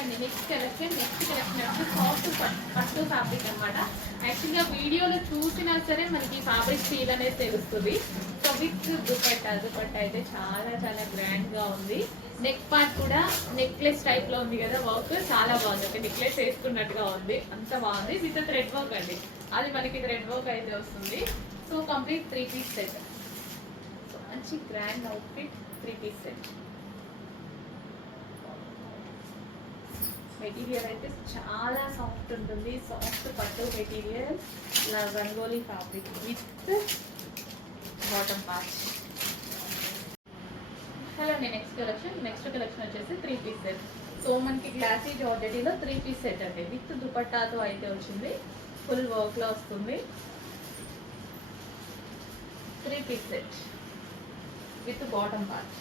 అండి next collection అంటే soft పట్టు ఫ్యాబ్రిక్ అనమాట. యాక్చువల్గా వీడియోలో చూసినా సరే మనకి ఫ్యాబ్రిక్ ఫీల్ అనేది తెలుస్తుంది. సో విత్ దుపట్టా అయితే చాలా చాలా గ్రాండ్గా ఉంది. నెక్ పార్ట్ కూడా నెక్లెస్ టైప్లో ఉంది కదా, వర్క్ చాలా బాగుంది. అంటే నెక్లెస్ వేసుకున్నట్టుగా ఉంది, అంత బాగుంది. విత్ థ్రెడ్ వర్క్ అండి, అది మనకి థ్రెడ్ వర్క్ అయితే వస్తుంది. So complete 3 piece set. So మంచి grand outfit 3 piece set. Material అయితే చాలా సాఫ్ట్ ఉంటుంది, సాఫ్ట్ పట్టు మెటీరియల్, ఇలా rangoli fabric with bottom part. Hello అండి, నెక్స్ట్ కలెక్షన్ వచ్చేసి 3 పీస్ సెట్. సో మనకి గ్లాసీ జార్జెటీలో 3 పీస్ సెట్ అండి, విత్ దుపట్టాతో అయితే వచ్చింది. ఫుల్ వర్క్లో వస్తుంది. 3 piece set with bottom part.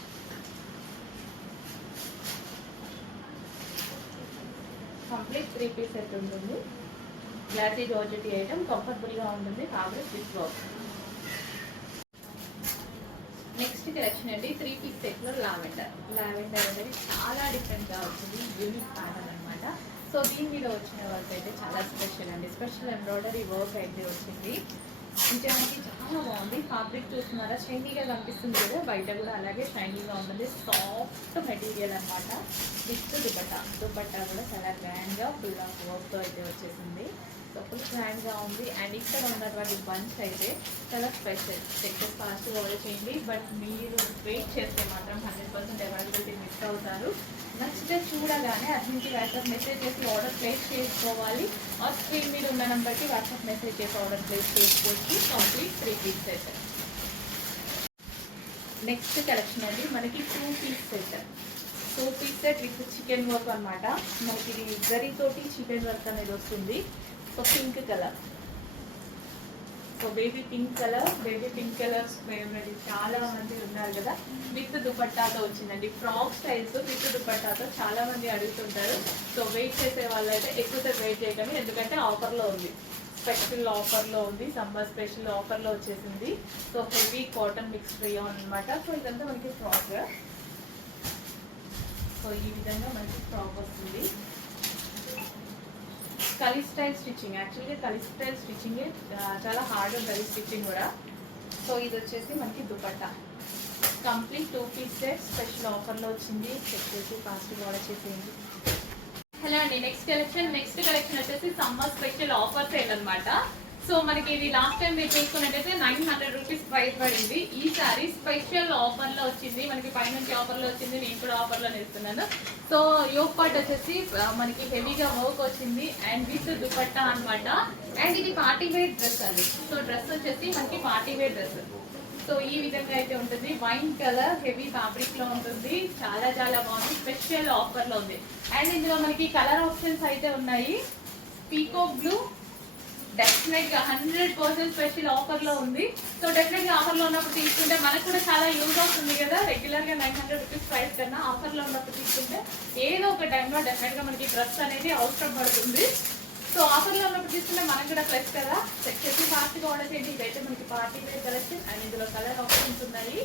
Complete 3 piece set ఉంటుంది. గ్లాసీ జార్జెటీ ఐటమ్, కంఫర్టబుల్గా ఉంటుంది. Fabric with work. Next collection అండి 3 పీస్ సెట్లో లావెండర్ అనేది చాలా డిఫరెంట్గా వచ్చింది, యూనిక్ ప్యాటర్న్ అనమాట. సో దీని మీద వచ్చిన వర్క్ అయితే చాలా స్పెషల్ అండి, స్పెషల్ ఎంబ్రాయిడరీ వర్క్ అయితే వచ్చింది. నిజానికి చాలా బాగుంది. ఫ్యాబ్రిక్ చూస్తున్నారా, షైనీగా కనిపిస్తుంది కదా, బయట కూడా అలాగే షైనీగా ఉంటుంది. సాఫ్ట్ మెటీరియల్ అనమాట. విత్ దుపట్టా కూడా చాలా గ్రాండ్గా ఫుల్ ఆఫ్ వర్క్తో అయితే వచ్చేసింది. సో ఫుల్ గ్రాండ్గా ఉంది. అండ్ ఇక్కడ ఉన్నటువంటి బంచ్ అయితే చాలా స్పెషల్. చెక్స్ ఫాస్ట్గా ఆర్డర్ చేయండి, బట్ మీరు వెయిట్ చేస్తే మాత్రం 100% అవైలబిలిటీ మిస్ అవుతారు. నచ్చితే చూడగానే అర్జెంట్గా వాట్సాప్ మెసేజ్ చేసి ఆర్డర్ ప్లేస్ చేసుకోవాలి. ఆ స్క్రీన్ మీద ఉన్న నెంబర్కి వాట్సాప్ మెసేజ్ చేసి ఆర్డర్ ప్లేస్ చేసుకోవచ్చు. Complete 3 piece set. Next collection అండి మనకి 2 piece set. 2 piece set with chikan work అనమాట. మనకి ఇది జరీతోటి చికెన్ వర్క్ అనేది వస్తుంది. So pink colour, so baby pink colours favourite చాలా మంది ఉన్నారు కదా. విత్ దుపట్టాతో వచ్చిందండి, ఫ్రాక్ స్టైల్స్ విత్ దుపట్టాతో చాలా మంది అడుగుతుంటారు. సో వెయిట్ చేసే వాళ్ళు అయితే ఎక్కువసేపు వెయిట్ చేయకండి, ఎందుకంటే ఆఫర్లో ఉంది, స్పెషల్ ఆఫర్లో ఉంది, సమ్మర్ స్పెషల్ ఆఫర్లో వచ్చేసింది. So heavy cotton mix rayon అనమాట. సో ఇదంతా మనకి ఫ్రాక్. సో ఈ విధంగా మనకి ఫ్రాక్ వస్తుంది. కలీ స్టైల్ స్టిచ్చింగ్, యాక్చువల్గా కలీ స్టైల్ స్టిచ్చింగ్ చాలా హార్డ్ ఉంటుంది స్టిచ్చింగ్ కూడా. సో ఇది వచ్చేసి మనకి dupatta. Complete 2 piece set special ఆఫర్లో వచ్చింది. చెక్ చేసి ఫాస్ట్గా ఆర్డర్ చేసేయండి. హలో అండి, నెక్స్ట్ కలెక్షన్ వచ్చేసి సమ్మర్ స్పెషల్ ఆఫర్ సేల్ అనమాట. సో మనకి ఇది లాస్ట్ టైం మీరు చూసుకున్నట్టయితే 900 రూపీస్ ప్రైస్ పడింది. ఈ సారీ స్పెషల్ ఆఫర్లో వచ్చింది, మనకి పైనుంచి ఆఫర్లో వచ్చింది, నేను కూడా ఆఫర్లో నేస్తున్నాను. సో యోగ్ పార్ట్ వచ్చేసి మనకి హెవీగా వర్క్ వచ్చింది అండ్ విత్ దుపట్టా అనమాట. అండ్ ఇది పార్టీ వేర్ డ్రెస్ అండి. సో డ్రెస్ వచ్చేసి మనకి పార్టీ వేర్ డ్రెస్. సో ఈ విధంగా అయితే ఉంటుంది. వైన్ కలర్ హెవీ ఫ్యాబ్రిక్ లో ఉంటుంది, చాలా చాలా బాగుంది. స్పెషల్ ఆఫర్లో ఉంది. అండ్ ఇందులో మనకి కలర్ ఆప్షన్స్ అయితే ఉన్నాయి. పీకో బ్లూ డెఫినెట్గా 100% స్పెషల్ ఆఫర్లో ఉంది. సో డెఫినెట్గా ఆఫర్లో ఉన్నప్పుడు తీసుకుంటే మనకు కూడా చాలా యూజ్ అవుతుంది కదా. రెగ్యులర్గా 900 రూపీస్ ప్రైస్ కన్నా ఆఫర్లో ఉన్నప్పుడు తీసుకుంటే ఏదో ఒక టైంలో డెఫినెట్గా మనకి డ్రెస్ అనేది అవసరం పడుతుంది. సో ఆఫర్లో ఉన్నప్పుడు తీసుకుంటే మనకు కూడా ప్లస్ కదా. చెక్ చేసి ఫాస్ట్గా ఆర్డర్ చేయండి. ఇదైతే మనకి పార్టీ వేర్ కలెక్షన్ అండ్ ఇందులో కలర్ ఆప్షన్స్ ఉన్నాయి.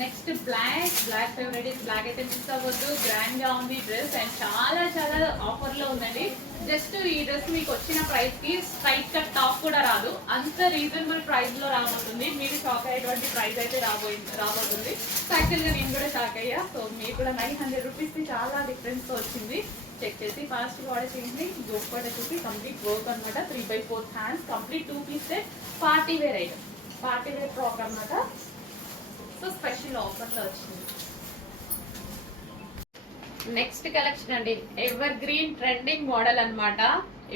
నెక్స్ట్ బ్లాక్ ఫేవరెట్, బ్లాక్ అయితే మిస్ అవ్వద్దు. గ్రాండ్ గా ఉంది డ్రెస్ అండ్ చాలా చాలా ఆఫర్ లో ఉందండి. జస్ట్ ఈ డ్రెస్ మీకు వచ్చిన ప్రైస్ కి స్ట్రైట్ కట్ టాప్ కూడా రాదు, అంత రీజనబుల్ ప్రైస్ లో రాబోతుంది. మీరు షాక్ అయ్యేటువంటి ప్రైస్ అయితే రాబోతుంది. సో యాక్చువల్ గా నేను కూడా షాక్ అయ్యా. సో మీకు కూడా 900 రూపీస్ కి చాలా డిఫరెన్స్ తో వచ్చింది. చెక్ చేసి ఫాస్ట్ ఆర్డర్ చేయండి. జోక్ పార్ట్ వచ్చేసి కంప్లీట్ వర్క్ అనమాట. 3/4 hands, complete 2 piece set, party wear item, party wear frock అనమాట. సో స్పెషల్ ఆఫర్లో వచ్చింది. నెక్స్ట్ కలెక్షన్ అండి ఎవర్ గ్రీన్ ట్రెండింగ్ మోడల్ అనమాట.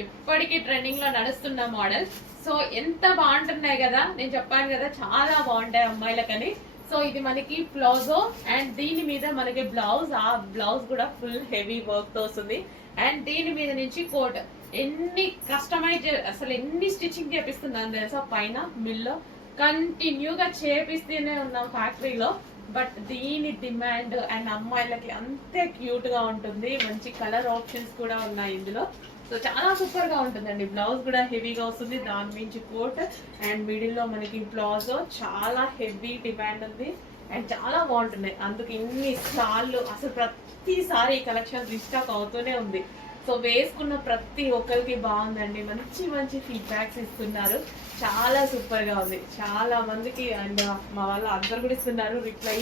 ఎప్పటికీ ట్రెండింగ్ లో నడుస్తున్న మోడల్. సో ఎంత బాగుంటున్నాయి కదా, నేను చెప్పాను కదా చాలా బాగుంటాయి అమ్మాయిలకని. సో ఇది మనకి ప్లాజో అండ్ దీని మీద మనకి బ్లౌజ్, ఆ బ్లౌజ్ కూడా ఫుల్ హెవీ వర్క్ తో వస్తుంది. అండ్ దీని మీద నుంచి కోట్. ఎన్ని కస్టమైజ్, అసలు ఎన్ని స్టిచ్చింగ్ చేపిస్తున్నాను తెలుసా. పైన మిల్లో కంటిన్యూగా చేపిస్తూనే ఉన్నాం ఫ్యాక్టరీలో. బట్ దీని డిమాండ్ అండ్ అమ్మాయిలకి అంతే క్యూట్ గా ఉంటుంది. మంచి కలర్ ఆప్షన్స్ కూడా ఉన్నాయి ఇందులో. సో చాలా సూపర్ గా ఉంటుందండి. బ్లౌజ్ కూడా హెవీగా వస్తుంది, దాని నుంచి కోట్ అండ్ మిడిల్ లో మనకి ప్లాజో చాలా హెవీ డిమాండ్ ఉంది. అండ్ చాలా బాగుంటున్నాయి. అందుకు ఇన్ని సార్లు అసలు ప్రతిసారి ఈ కలెక్షన్ రీస్టాక్ అవుతూనే ఉంది. సో వేసుకున్న ప్రతి ఒక్కరికి బాగుందండి, మంచి మంచి ఫీడ్బ్యాక్స్ ఇస్తున్నారు. చాలా సూపర్గా ఉంది. చాలా మందికి అండ్ మా వాళ్ళు అందరు కూడా ఇస్తున్నారు రిప్లై.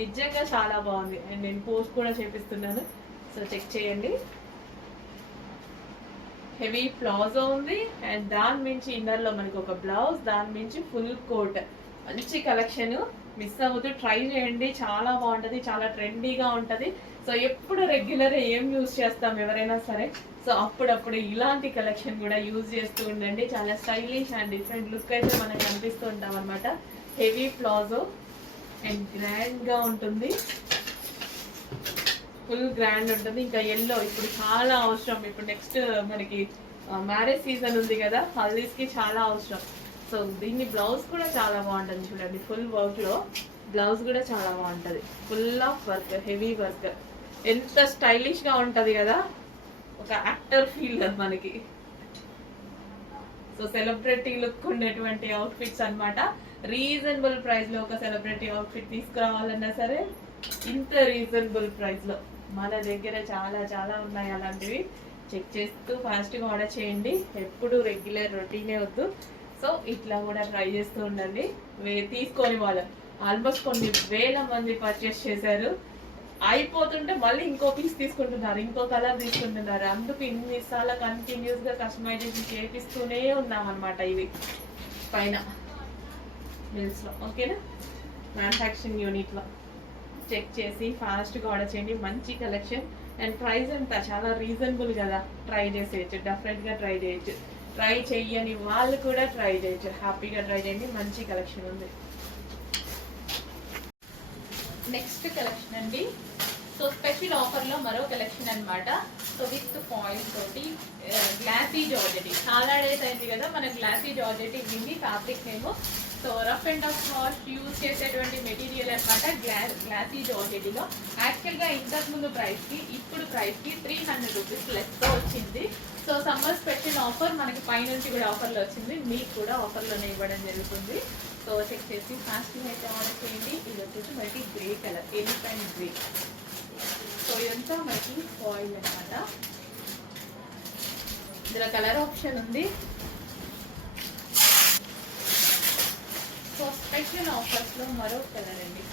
నిజంగా చాలా బాగుంది. అండ్ నేను పోస్ట్ కూడా చేపిస్తున్నాను, సో చెక్ చేయండి. హెవీ ప్లాజో ఉంది అండ్ దాని మించి ఇన్నర్లో మనకి ఒక బ్లౌజ్, దాని మించి ఫుల్ కోట్. మంచి కలెక్షన్, మిస్ అవ్వద్దు, ట్రై చేయండి. చాలా బాగుంటుంది, చాలా ట్రెండీగా ఉంటుంది. సో ఎప్పుడు రెగ్యులర్ ఏం యూజ్ చేస్తాం ఎవరైనా సరే, సో అప్పుడప్పుడు ఇలాంటి కలెక్షన్ కూడా యూజ్ చేస్తూ ఉండండి. చాలా స్టైలిష్ అండ్ డిఫరెంట్ లుక్ అయితే మనకు కనిపిస్తూ ఉంటాం అనమాట. హెవీ ప్లాజో అండ్ గ్రాండ్గా ఉంటుంది, ఫుల్ గ్రాండ్ ఉంటుంది. ఇంకా ఎల్లో ఇప్పుడు చాలా అవసరం. ఇప్పుడు నెక్స్ట్ మనకి మ్యారేజ్ సీజన్ ఉంది కదా, హల్దీస్కి చాలా అవసరం. సో దీన్ని బ్లౌజ్ కూడా చాలా బాగుంటుంది చూడండి, ఫుల్ వర్క్లో బ్లౌజ్ కూడా చాలా బాగుంటుంది. Full of work, heavy work, ఎంత స్టైలిష్గా ఉంటుంది కదా, ఒక యాక్టర్ ఫీల్ మనకి. సో సెలబ్రిటీ లుక్ ఉండేటువంటి అవుట్ఫిట్స్ అనమాట. రీజనబుల్ ప్రైస్లో ఒక సెలబ్రిటీ అవుట్ఫిట్ తీసుకురావాలన్నా సరే ఇంత రీజనబుల్ ప్రైస్లో మన దగ్గర చాలా చాలా ఉన్నాయి అలాంటివి. చెక్ చేస్తూ ఫాస్ట్గా ఆర్డర్ చేయండి. ఎప్పుడు రెగ్యులర్ రొటీనే వద్దు. సో ఇట్లా కూడా ట్రై చేస్తూ ఉండండి. తీసుకొని వాళ్ళు ఆల్మోస్ట్ కొన్ని వేల మంది పర్చేస్ చేశారు. అయిపోతుంటే మళ్ళీ ఇంకో పీస్ తీసుకుంటున్నారు, ఇంకో కలర్ తీసుకుంటున్నారు. అందుకు ఇన్నిసార్లు కంటిన్యూస్గా కస్టమైజేషన్ చేపిస్తూనే ఉన్నాం అనమాట. ఇవి పైన మిల్స్లో, ఓకేనా, మ్యానుఫ్యాక్చరింగ్ యూనిట్లో. చెక్ చేసి ఫాస్ట్గా ఆర్డర్ చేయండి. మంచి కలెక్షన్ అండ్ ప్రైస్ అంతా చాలా రీజనబుల్ కదా, ట్రై చేసేయచ్చు, డెఫినెట్గా ట్రై చేయొచ్చు. ట్రై చెయ్యని వాళ్ళు కూడా ట్రై చేయొచ్చు, హ్యాపీగా ట్రై చేయండి. మంచి కలెక్షన్ ఉంది. నెక్స్ట్ కలెక్షన్ అండి, సో స్పెషల్ ఆఫర్లో మరో కలెక్షన్ అనమాట. సో విత్ ఫాయిల్ తోటి గ్లాసీ జార్జెటీ. చాలా డేస్ అయింది కదా మన గ్లాసీ జార్జెటీ వింది ఫ్యాబ్రిక్ నేమో. So rough and tough wash use చేసేటువంటి మెటీరియల్ అనమాట గ్లాసీ జార్జెటీలో. యాక్చువల్గా ఇంతకుముందు ప్రైస్కి ఇప్పుడు ప్రైస్కి 300 రూపీస్ లెస్తో వచ్చింది. సో సమ్మర్ స్పెషల్ ఆఫర్ మనకి పైనుంచి కూడా ఆఫర్లో వచ్చింది, మీకు కూడా ఆఫర్లోనే ఇవ్వడం జరుగుతుంది. సో చెక్ చేసి ఫాస్ట్గా అయితే ఆర్డర్ చేయండి. ఇది వచ్చేసి మనకి grey colour, elephant grey. So ఇదంతా మనకి ఫాయిల్ అనమాట. ఇందులో కలర్ ఆప్షన్ ఉంది. సో స్పెషల్ ఆఫర్స్లో మరో కలర్ అండి,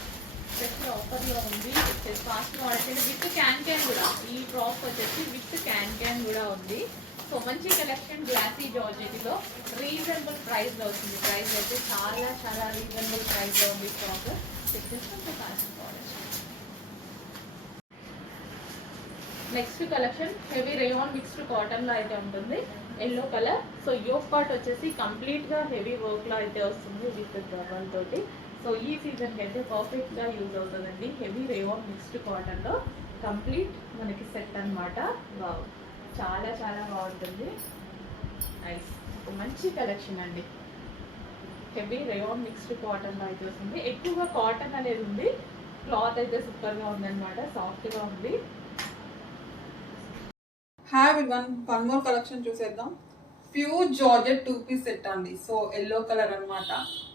స్పెషల్ ఆఫర్లో ఉంది. వచ్చేసి ఫాస్ట్గా ఆర్డర్ చేయండి. విత్ క్యాన్ కూడా, ఈ టాప్ వచ్చేసి విత్ క్యాన్ కూడా ఉంది. సో మంచి కలెక్షన్ గ్లాసీ జార్జెటీలో రీజనబుల్ ప్రైస్లో వచ్చింది. ప్రైస్ అయితే చాలా చాలా రీజనబుల్ ప్రైస్లో ఉంది స్టాక్. తెచ్చేసుకుంటే fast order. Next collection heavy rayon mixed కాటన్లో అయితే ఉంటుంది, yellow colour. So yoke part వచ్చేసి కంప్లీట్గా హెవీ వర్క్లో అయితే వస్తుంది విత్ దర్వన్ తోటి. సో ఈ సీజన్కి అయితే పర్ఫెక్ట్గా యూజ్ అవుతుందండి. హెవీ రేయాన్ మిక్స్డ్ కాటన్లో కంప్లీట్ మనకి సెట్ అనమాట. వావ్, చాలా చాలా బాగుంటుంది. నైస్, మంచి కలెక్షన్ అండి. హెవీ రేయాన్ మిక్స్డ్ కాటన్లో అయితే వస్తుంది. ఎక్కువగా కాటన్ అనేది ఉంది, క్లాత్ అయితే సూపర్గా ఉందన్నమాట, సాఫ్ట్గా ఉంది. Hi everyone, one more collection చూసేద్దాం. ప్యూర్ జార్జెట్ 2 పీస్ సెట్ అండి. సో ఎల్లో కలర్ అన్నమాట,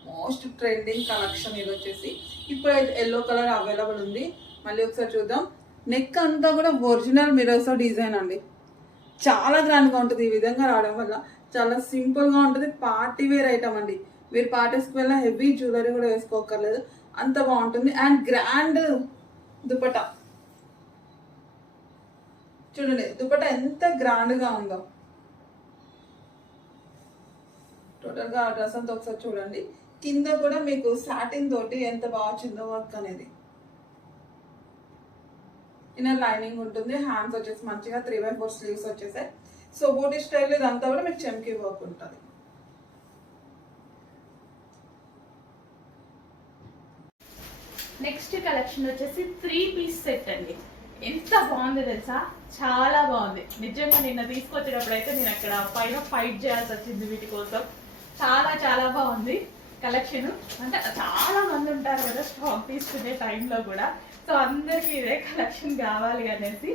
మోస్ట్ ట్రెండింగ్ కలెక్షన్. ఇది వచ్చేసి ఇప్పుడైతే ఎల్లో కలర్ అవైలబుల్ ఉంది. మళ్ళీ ఒకసారి చూద్దాం. నెక్ అంతా కూడా ఒరిజినల్ మిరర్స్ డిజైన్ అండి. చాలా గ్రాండ్గా ఉంటుంది. ఈ విధంగా రావడం వల్ల చాలా సింపుల్గా ఉంటుంది. పార్టీ వేర్ ఐటమ్ అండి. మీరు పార్టీస్కి వెళ్ళిన హెవీ జ్యువెలరీ కూడా వేసుకోకర్లేదు, అంత బాగుంటుంది. అండ్ గ్రాండ్ దుపట్టా చూడండి, దుపట్టా ఎంత గ్రాండ్గా ఉందో. టోటల్గా ఆ డ్రెస్ అంతా ఒకసారి చూడండి. కింద కూడా మీకు సాటిన్ తోటి ఎంత బాగా వచ్చిందో వర్క్ అనేది. ఇన్నర్ లైనింగ్ ఉంటుంది. హ్యాండ్స్ వచ్చేసి మంచిగా 3/4 స్లీవ్స్ వచ్చేసాయి. సో బూటీ స్టైల్ ఇదంతా కూడా మీకు చెమ్కి వర్క్ ఉంటుంది. నెక్స్ట్ కలెక్షన్ వచ్చేసి 3 పీస్ సెట్ అండి. ఎంత బాగుంది తెలుసా, చాలా బాగుంది నిజంగా. నిన్న తీసుకొచ్చేటప్పుడు అయితే నేను అక్కడ పైన ఫైట్ చేయాల్సి వచ్చింది వీటి కోసం. చాలా చాలా బాగుంది కలెక్షన్. అంటే చాలా మంది ఉంటారు కదా స్టాక్ తీసుకునే టైంలో కూడా, సో అందరికి ఇదే కలెక్షన్ కావాలి అనేసి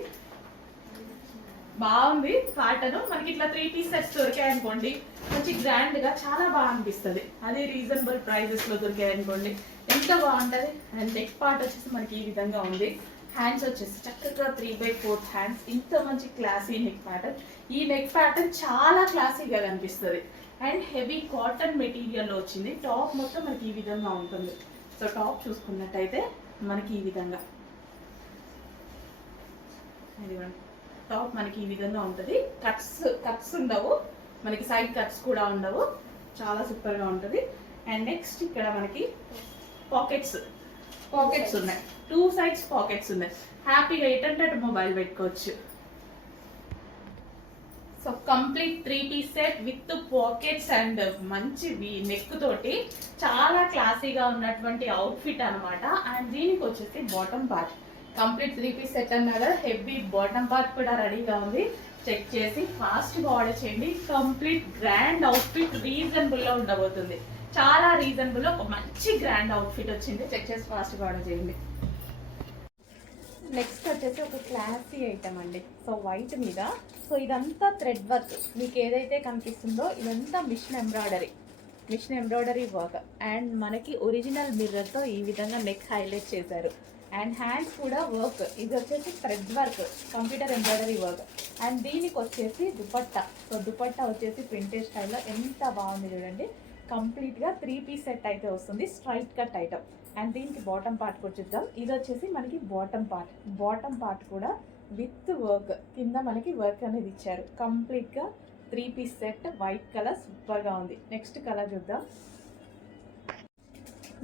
బాగుంది కాటన్. మనకి ఇట్లా 3 పీస్ సెట్స్ దొరికాయి అనుకోండి, మంచి గ్రాండ్ గా చాలా బాగా అనిపిస్తుంది. అదే రీజనబుల్ ప్రైజెస్ లో దొరికాయి అనుకోండి ఎంత బాగుంటది. అండ్ నెక్ పార్ట్ వచ్చేసి మనకి ఈ విధంగా ఉంది. హ్యాండ్స్ వచ్చేసి చక్కగా 3/4 హ్యాండ్స్. ఇంత మంచి క్లాసీ నెక్ ప్యాటర్న్. ఈ నెక్ ప్యాటర్న్ చాలా క్లాసీగా కనిపిస్తుంది. అండ్ హెవీ కాటన్ మెటీరియల్ లో వచ్చింది. టాప్ మొత్తం మనకి ఈ విధంగా ఉంటుంది. సో టాప్ చూసుకున్నట్టయితే మనకి ఈ విధంగా టాప్ మనకి ఈ విధంగా ఉంటుంది. కట్స్ ఉండవు మనకి, సైడ్ కట్స్ కూడా ఉండవు. చాలా సూపర్ గా ఉంటుంది. అండ్ నెక్స్ట్ ఇక్కడ మనకి పాకెట్స్ ఉన్నాయి. 2 సైడ్స్ పాకెట్స్ ఉన్నాయి. హ్యాపీగా ఎటంటే మొబైల్ పెట్టుకోవచ్చు. So complete 3 piece set with pockets and మంచి నెక్ తోటి చాలా క్లాసీగా ఉన్నటువంటి అవుట్ఫిట్ అన్నమాట. అండ్ దీనికి వచ్చేసి bottom part complete 3 piece set అన్నారు. హెవీ బాటమ్ పార్ట్ కూడా రెడీగా ఉంది. చెక్ చేసి ఫాస్ట్ గా ఆర్డర్ చేయండి. కంప్లీట్ గ్రాండ్ అవుట్ఫిట్ రీజనబుల్ లో ఉండబోతుంది. చాలా రీజనబుల్ లో ఒక మంచి గ్రాండ్ అవుట్ఫిట్ వచ్చింది. చెక్ చేసి ఫాస్ట్ గా ఆర్డర్ చేయండి. నెక్స్ట్ వచ్చేసి ఒక క్లాసీ ఐటమ్ అండి. సో వైట్ మీద, సో ఇదంతా థ్రెడ్ వర్క్. మీకు ఏదైతే కనిపిస్తుందో ఇదంతా మిషన్ ఎంబ్రాయిడరీ వర్క్. అండ్ మనకి ఒరిజినల్ మిర్రర్ తో ఈ విధంగా నెక్ హైలైట్ చేశారు. అండ్ హ్యాండ్స్ కూడా వర్క్. ఇది వచ్చేసి thread work, computer embroidery work. And దీనికి వచ్చేసి దుపట్టా. సో దుపట్టా వచ్చేసి ప్రింటెడ్ స్టైల్లో ఎంత బాగుంది చూడండి. కంప్లీట్గా 3 పీస్ సెట్ అయితే వస్తుంది. Straight cut item. అండ్ దీనికి బాటమ్ పార్ట్ కూడా చూద్దాం. ఇది వచ్చేసి మనకి బాటమ్ పార్ట్ కూడా విత్ వర్క్. కింద మనకి వర్క్ అనేది ఇచ్చారు. కంప్లీట్గా 3 పీస్ సెట్. వైట్ కలర్ సూపర్గా ఉంది. నెక్స్ట్ కలర్ చూద్దాం.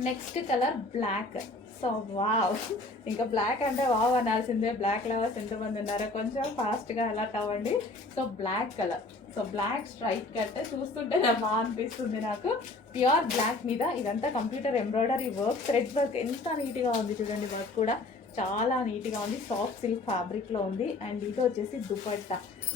Next colour black. So wow, ఇంకా బ్లాక్ అంటే వావ్ అనాల్సిందే. బ్లాక్ లవర్స్ ఎంతమంది ఉన్నారో కొంచెం ఫాస్ట్గా అలర్ట్ అవ్వండి. So black colour, so black straight cut చూస్తుంటే బాగా అనిపిస్తుంది నాకు. ప్యూర్ బ్లాక్ మీద ఇదంతా computer embroidery work, thread work ఎంత నీట్గా ఉంది చూడండి. వర్క్ కూడా చాలా నీట్గా ఉంది. సాఫ్ట్ సిల్క్ ఫ్యాబ్రిక్లో ఉంది. అండ్ ఇది వచ్చేసి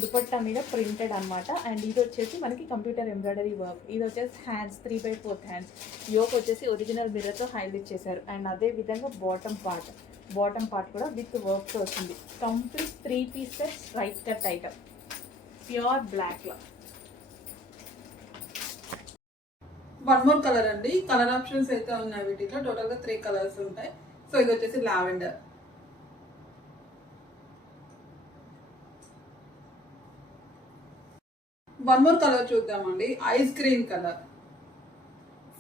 దుపట్టా మీద ప్రింటెడ్ అనమాట. అండ్ ఇది వచ్చేసి మనకి కంప్యూటర్ ఎంబ్రాయిడరీ వర్క్. ఇది వచ్చేసి హ్యాండ్స్ 3/4 హ్యాండ్స్. యోక్ వచ్చేసి ఒరిజినల్ మిర్రర్తో హైలైట్ చేశారు. అండ్ అదే విధంగా బాటమ్ పార్ట్ కూడా విత్ వర్క్తో వచ్చింది. Complete 3 piece set straight cut item pure బ్లాక్లో. వన్ మోర్ కలర్ అండి. కలర్ ఆప్షన్స్ అయితే ఉన్నాయి వీటిలో. టోటల్గా 3 కలర్స్ ఉంటాయి. సో ఇది వచ్చేసి లావెండర్. వన్ మోర్ కలర్ చూద్దామండి. Ice green colour.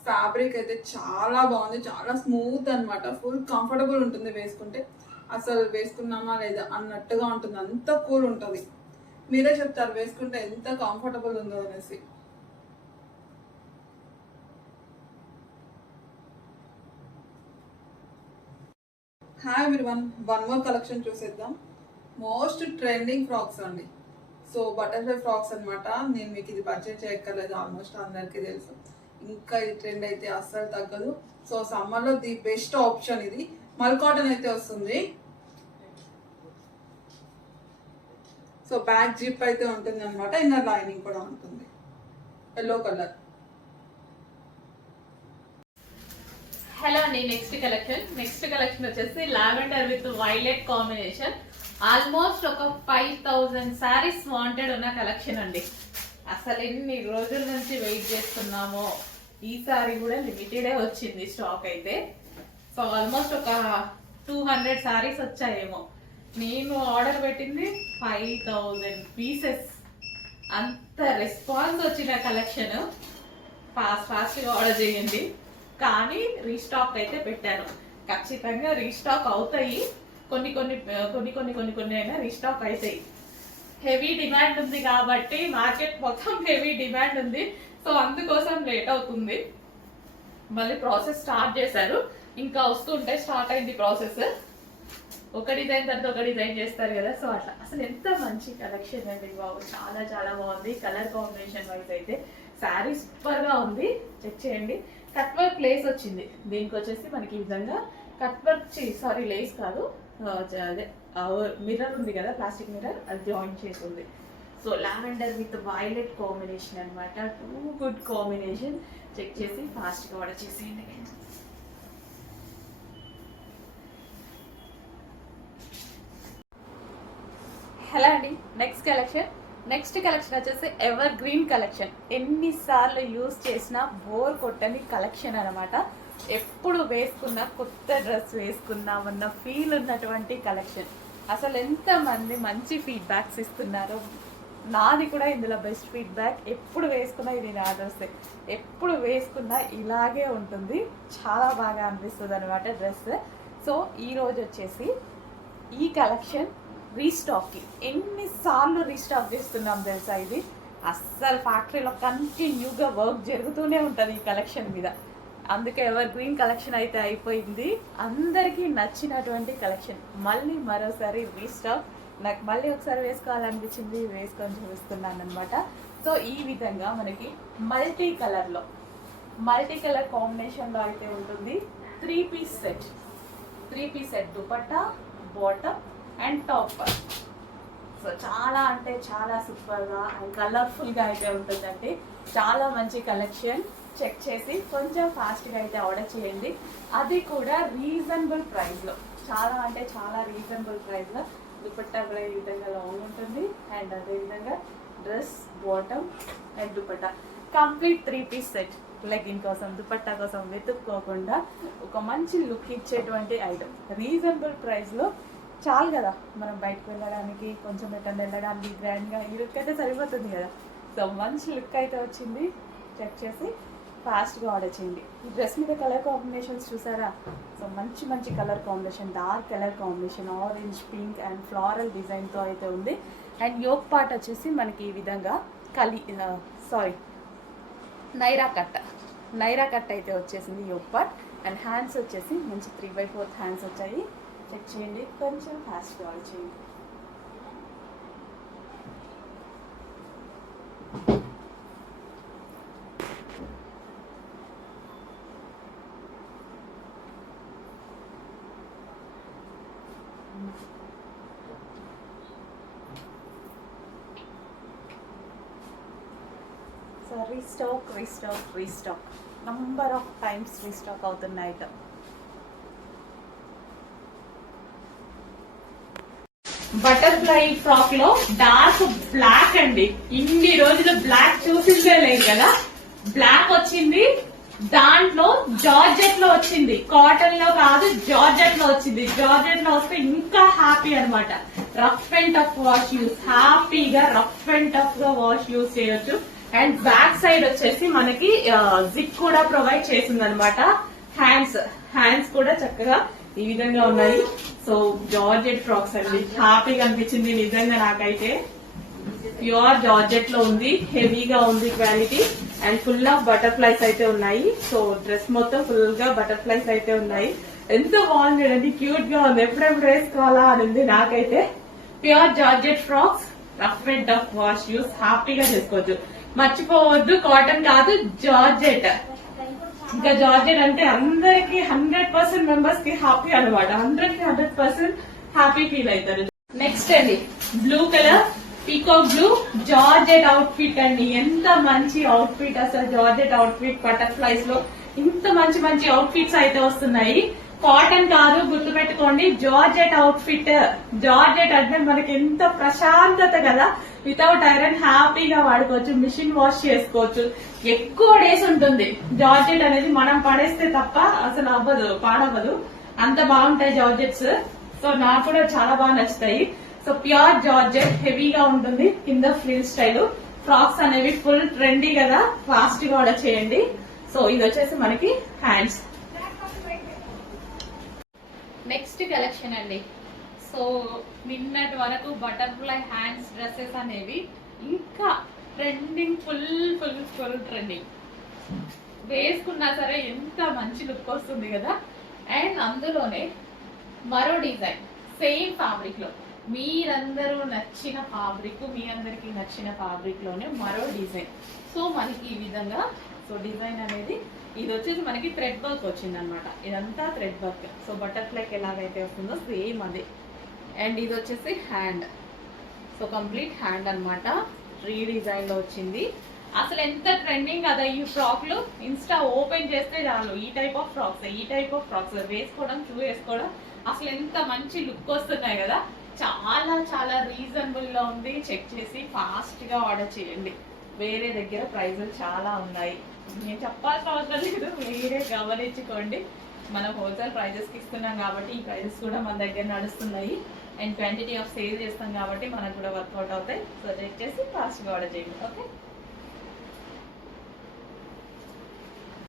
ఫ్యాబ్రిక్ అయితే చాలా బాగుంది. చాలా స్మూత్ అనమాట. ఫుల్ కంఫర్టబుల్ ఉంటుంది వేసుకుంటే. అసలు వేసుకున్నామా లేదా అన్నట్టుగా ఉంటుంది. అంత కూల్ ఉంటుంది. మీరే చెప్తారు వేసుకుంటే ఎంత కంఫర్టబుల్ ఉందో అనేసి. Hi everyone, one more collection చూసేద్దాం. మోస్ట్ ట్రెండింగ్ ఫ్రాక్స్ అండి. సో బటర్ఫ్లై ఫ్రాక్స్ అనమాట. నేను మీకు ఇది పర్చేజ్ చేయక్కర్లేదు, ఆల్మోస్ట్ అందరికీ తెలుసు. ఇంకా ఈ ట్రెండ్ అయితే అస్సలు తగ్గదు. సో సమ్మర్లో ది బెస్ట్ ఆప్షన్ ఇది. మల్ కాటన్ అయితే వస్తుంది. సో బ్యాక్ జిప్ అయితే ఉంటుంది అనమాట. ఇన్నర్ లైనింగ్ కూడా ఉంటుంది. Yellow colour. హలో అండి. నెక్స్ట్ కలెక్షన్ వచ్చేసి lavender with violet combination. Almost ఒక 5000 శారీస్ వాంటెడ్ ఉన్న కలెక్షన్ అండి. అసలు ఎన్ని రోజుల నుంచి వెయిట్ చేస్తున్నామో. ఈ సారీ కూడా లిమిటెడే వచ్చింది స్టాక్ అయితే. సో ఆల్మోస్ట్ ఒక 200 శారీస్ వచ్చాయేమో. నేను ఆర్డర్ పెట్టింది 5000 పీసెస్. అంత రెస్పాన్స్ వచ్చిన కలెక్షన్. ఫాస్ట్గా ఆర్డర్ చేయండి. కానీ రీస్టాక్ అయితే పెట్టాను. ఖచ్చితంగా రీస్టాక్ అవుతాయి. కొన్ని అయినా రీస్టాక్ అవుతాయి. హెవీ డిమాండ్ ఉంది కాబట్టి, మార్కెట్ మొత్తం హెవీ డిమాండ్ ఉంది. సో అందుకోసం లేట్ అవుతుంది. మళ్ళీ ప్రాసెస్ స్టార్ట్ చేశారు. ఇంకా వస్తుంటే స్టార్ట్ అయింది ప్రాసెస్. ఒక డిజైన్ తర్వాత ఒక డిజైన్ చేస్తారు కదా. సో అట్లా అసలు ఎంత మంచి కలెక్షన్ అండి బాబు. చాలా చాలా బాగుంది. కలర్ కాంబినేషన్ వైజ్ అయితే శారీ సూపర్ గా ఉంది. చెక్ చేయండి. కట్ వర్క్ లేస్ వచ్చింది. దీనికి వచ్చేసి మనకి ఈ విధంగా కట్ వర్క్ లేస్ కాదు, అదే మిర్రర్ ఉంది కదా, ప్లాస్టిక్ మిర్రర్, అది జాయిన్ చేసి ఉంది. So lavender with violet combination అనమాట. Too good combination. చెక్ చేసి ఫాస్ట్గా ఆర్డర్ చేసేయండి. హలో అండి, నెక్స్ట్ కలెక్షన్ వచ్చేసి ఎవర్ గ్రీన్ కలెక్షన్. ఎన్నిసార్లు యూజ్ చేసినా బోర్ కొట్టని కలెక్షన్ అనమాట. ఎప్పుడు వేసుకున్నా కొత్త డ్రెస్ వేసుకున్నామన్న ఫీల్ ఉన్నటువంటి కలెక్షన్. అసలు ఎంతమంది మంచి ఫీడ్బ్యాక్స్ ఇస్తున్నారో, నాది కూడా ఇందులో బెస్ట్ ఫీడ్బ్యాక్. ఎప్పుడు వేసుకున్నా ఇది నా డ్రెస్, ఎప్పుడు వేసుకున్నా ఇలాగే ఉంటుంది, చాలా బాగా అనిపిస్తుంది అనమాట డ్రెస్. సో ఈరోజు వచ్చేసి ఈ కలెక్షన్ రీస్టాకింగ్. ఎన్నిసార్లు రీస్టాక్ చేస్తున్నాం తెలుసా. ఇది అస్సలు ఫ్యాక్టరీలో కంటిన్యూగా వర్క్ జరుగుతూనే ఉంటుంది ఈ కలెక్షన్ మీద. అందుకే ఎవర్ గ్రీన్ కలెక్షన్ అయితే అయిపోయింది. అందరికీ నచ్చినటువంటి కలెక్షన్ మళ్ళీ మరోసారి రీస్టాక్. నాకు మళ్ళీ ఒకసారి వేసుకోవాలనిపించింది, వేసుకొని చూపిస్తున్నాను అనమాట. సో ఈ విధంగా మనకి మల్టీ కలర్ కాంబినేషన్లో అయితే ఉంటుంది. 3 piece set dupatta, bottom and top. So చాలా అంటే చాలా సూపర్గా అండ్ కలర్ఫుల్గా అయితే ఉంటుందండి. చాలా మంచి కలెక్షన్. చెక్ చేసి కొంచెం ఫాస్ట్గా అయితే ఆర్డర్ చేయండి. అది కూడా రీజనబుల్ ప్రైస్లో, చాలా అంటే చాలా రీజనబుల్ ప్రైస్లో. దుపట్టా కూడా ఈ విధంగా లాంగ్ ఉంటుంది అండ్ అదేవిధంగా dress, bottom and dupatta complete 3 piece set. Legging కోసం, దుపట్టా కోసం వెతుక్కోకుండా ఒక మంచి లుక్ ఇచ్చేటువంటి ఐటమ్ రీజనబుల్ ప్రైస్లో. చాలు కదా మనం బయటకు వెళ్ళడానికి, కొంచెం ఎటన్నా వెళ్ళడానికి గ్రాండ్గా ఈ లుక్ అయితే సరిపోతుంది కదా. సో మంచి లుక్ అయితే వచ్చింది. చెక్ చేసి ఫాస్ట్గా ఆర్డర్ చేయండి. ఈ డ్రెస్ మీద కలర్ కాంబినేషన్స్ చూసారా. సో మంచి మంచి colour combination, dark colour combination, orange, pink and floral డిజైన్తో అయితే ఉంది. అండ్ యోక్ పార్ట్ వచ్చేసి మనకి ఈ విధంగా నైరా కట్ అయితే వచ్చేసింది యోక్ పార్ట్. అండ్ హ్యాండ్స్ వచ్చేసి మంచి 3/4 హ్యాండ్స్ వచ్చాయి. చెక్ చేయండి, కొంచెం ఫాస్ట్గా ఆర్డర్ చేయండి. So restock number of times restock అవుతున్న ఐటమ్. బటర్ఫ్లై ఫ్రాక్ లో డార్క్ బ్లాక్ అండి. ఇన్ని రోజులు బ్లాక్ చూసిందే లేదు కదా. బ్లాక్ వచ్చింది, దాంట్లో జార్జెట్ లో వచ్చింది, కాటన్ లో కాదు జార్జెట్ లో వచ్చింది. జార్జెట్ లో వస్తే ఇంకా హ్యాపీ అనమాట. Rough and tough wash use, హ్యాపీగా రఫ్ అండ్ టఫ్ గా వాష్ యూస్ చేయొచ్చు. అండ్ బ్యాక్ సైడ్ వచ్చేసి మనకి జిప్ కూడా ప్రొవైడ్ చేసింది అనమాట. హ్యాండ్స్ కూడా చక్కగా ఈ విధంగా ఉన్నాయి. సో జార్జెట్ ఫ్రాక్స్ అండి, హ్యాపీగా అనిపించింది నిజంగా నాకైతే. ప్యూర్ జార్జెట్ లో ఉంది, హెవీగా ఉంది quality and full of butterflies అయితే ఉన్నాయి. సో డ్రెస్ మొత్తం ఫుల్ గా బటర్ఫ్లైస్ అయితే ఉన్నాయి. ఎంత బాగుంది చూడండి, క్యూట్ గా ఉంది. ఎప్పుడెప్పుడు వేసుకోవాలా అని ఉంది నాకైతే. Pure georgette frocks, rough and tough wash use, హ్యాపీగా చేసుకోవచ్చు. మర్చిపోవద్దు, కాటన్ కాదు జార్జెట్. ఇంకా జార్జెట్ అంటే అందరికి 100% మెంబర్స్ కి హ్యాపీ అనమాట. 100% హ్యాపీ ఫీల్ అవుతారు. నెక్స్ట్ అండి blue colour peacock blue georgette out fit అండి. ఎంత మంచి అవుట్ ఫిట్ అసలు. జార్జెట్ అవుట్ ఫిట్ బటర్ఫ్లైస్ లో ఇంత మంచి మంచి అవుట్ ఫిట్స్ అయితే వస్తున్నాయి. కాటన్ కాదు, గుర్తుపెట్టుకోండి, జార్జెట్ అవుట్ ఫిట్. జార్జెట్ అంటే మనకి ఎంత ప్రశాంతత కదా. వితౌట్ ఐరన్ హ్యాపీగా వాడుకోవచ్చు, మిషన్ వాష్ చేసుకోవచ్చు. ఎక్కువ డేస్ ఉంటుంది జార్జెట్ అనేది. మనం పడేస్తే తప్ప అసలు అవ్వదు, పాడవ్వదు. అంత బాగుంటాయి జార్జెట్స్. సో నాకు కూడా చాలా బాగా నచ్చుతాయి. సో ప్యూర్ జార్జెట్, హెవీగా ఉంటుంది. కింద ఫ్రిల్ స్టైల్ ఫ్రాక్స్ అనేవి ఫుల్ ట్రెండీ కదా, ఫాస్ట్ గా ఆర్డర్ చేయండి. సో ఇది వచ్చేసి మనకి హ్యాండ్స్. నెక్స్ట్ కలెక్షన్ అండి. సో నిన్నటి వరకు బటర్ఫ్లై హ్యాండ్స్ డ్రెస్సెస్ అనేవి ఇంకా ట్రెండింగ్, ఫుల్ ట్రెండింగ్. వేసుకున్నా సరే ఎంత మంచి లుక్ వస్తుంది కదా. అండ్ అందులోనే మరో డిజైన్ సేమ్ ఫ్యాబ్రిక్ లో, మీరందరూ నచ్చిన ఫ్యాబ్రిక్, మీ అందరికి నచ్చిన ఫ్యాబ్రిక్ లోనే మరో డిజైన్. సో మనకి ఈ విధంగా సో డిజైన్ అనేది ఇది వచ్చేసి మనకి థ్రెడ్ వర్క్ వచ్చింది అనమాట. ఇదంతా థ్రెడ్ వర్క్. సో బటర్ఫ్లైకి ఎలాగైతే వస్తుందో సేమ్ అదే. అండ్ ఇది వచ్చేసి హ్యాండ్. సో కంప్లీట్ హ్యాండ్ అనమాట, రీడిజైన్ లో వచ్చింది. అసలు ఎంత ట్రెండింగ్ కదా ఈ ఫ్రాక్లు. ఇన్స్టా ఓపెన్ చేస్తే చాలు ఈ టైప్ ఆఫ్ ఫ్రాక్స్ వేసుకోవడం, వేసుకోవడం అసలు ఎంత మంచి లుక్ వస్తున్నాయి కదా. చాలా చాలా రీజనబుల్ గా ఉంది. చెక్ చేసి ఫాస్ట్ గా ఆర్డర్ చేయండి. వేరే దగ్గర ప్రైజులు చాలా ఉన్నాయి, నేను చెప్పాల్సిన అవసరం లేదు, మీరే గమనించుకోండి. మనం హోల్సేల్ ప్రైజెస్కి ఇస్తున్నాం కాబట్టి ఈ ప్రైజెస్ కూడా మన దగ్గర నడుస్తున్నాయి. అండ్ క్వాంటిటీ ఆఫ్ సేల్ చేస్తాం కాబట్టి మనకు కూడా వర్కౌట్ అవుతాయి. సో చెక్ చేసి ఫాస్ట్గా ఆర్డర్ చేయండి. ఓకే.